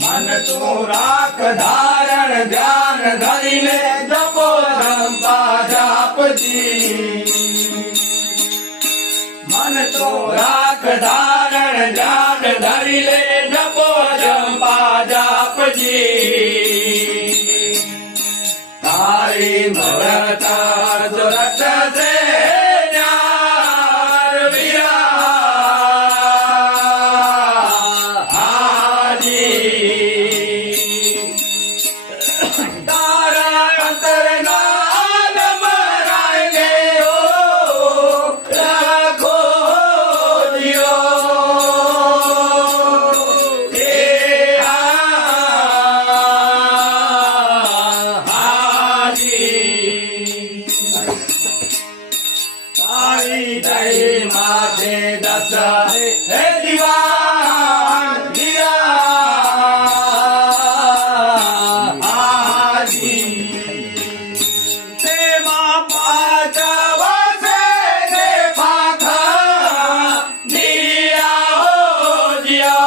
मन तो राख धारण ध्यान धरी ले जपो जपा जाप जी। मन तो राख धारण ध्यान धरी ले जपो जपा जाप जी। तारी मरता सुरत से न्यार वीरा हाजी। तारा अंतर नाल मराएंगे ओ रखो दियो दही माथे दस हे दीवान गिरा हाजी। सेवा पाचवा से दे पाखा दिया हो जिया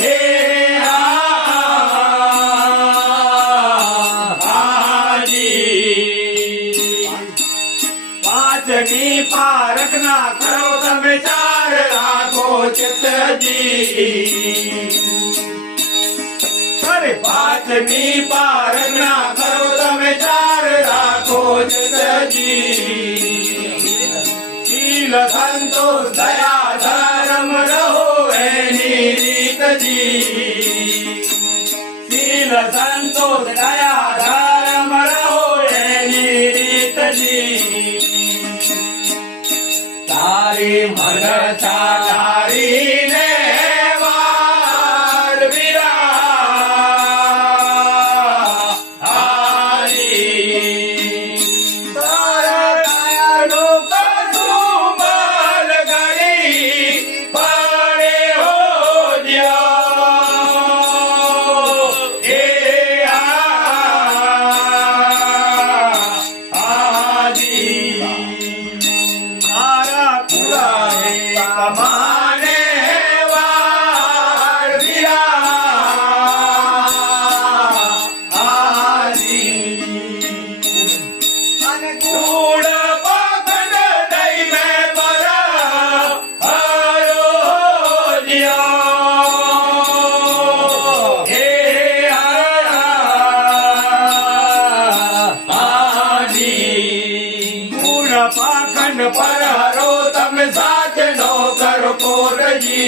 हे हाजी। पांचनी पारख ना करो तम विचार राखो चित जी। अरे पांचनी पारख ना करो तम विचार राखो चित जी। शील संतोष दया धर्म रहो ऐनी रीत जी। शील संतोष दया धर्म रहो ऐनी रीत जी। तारी मन चारी ने वार वीरा हारी। तारा दयालु कसुमल गई बड़े हो जिया हे हाजी। कमाने वार वीरा हाजी। अनुकूल पकड़ दई में परा हरो जिया हे हाजी। कूड़ पाखंड पर हरो तम साथ नो करो कोर जी।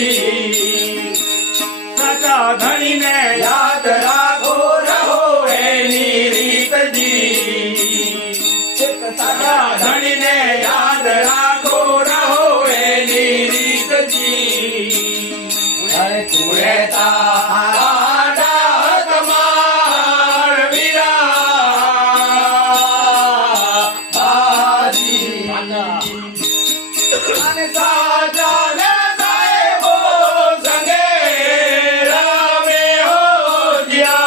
सदा धनी ने याद राखो रहो ऐनी रीत जी। सदा धनी ने याद राखो रहो ऐनी रीत जी। तुरे तारा कमार वीरा हाजी। साजाने साहेबो संगे रामे हो जिया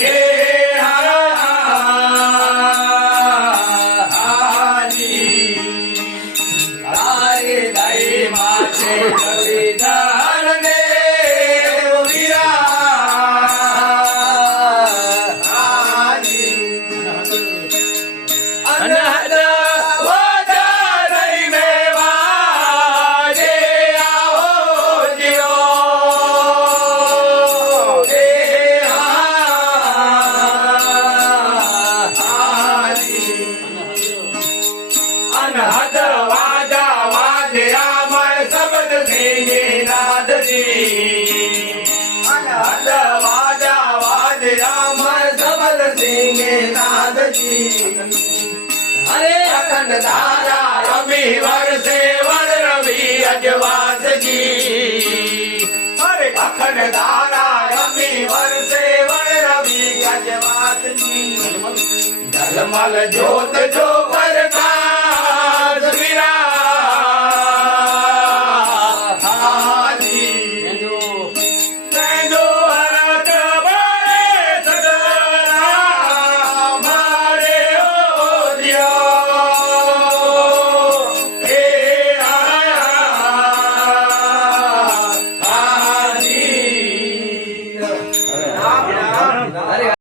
हे हाजी। तारे दई माथे कविदार ने वीरा हाजी। अनहद अनहद वाजा वाजया मर शब्द सिंगे नाद जी। अनहद वाजा वाजया मर शब्द सिंगे नाद जी। अरे अखंड धारा रवि वर से वर रवि अजवास जी। अरे अखंड धारा रवि वर से वर रवि अजवास जी। जलमल ज्योत जो प्रकाश वीरा हाजी। तेजो हरत बड़े सदा मारे हो दिया हे રામ.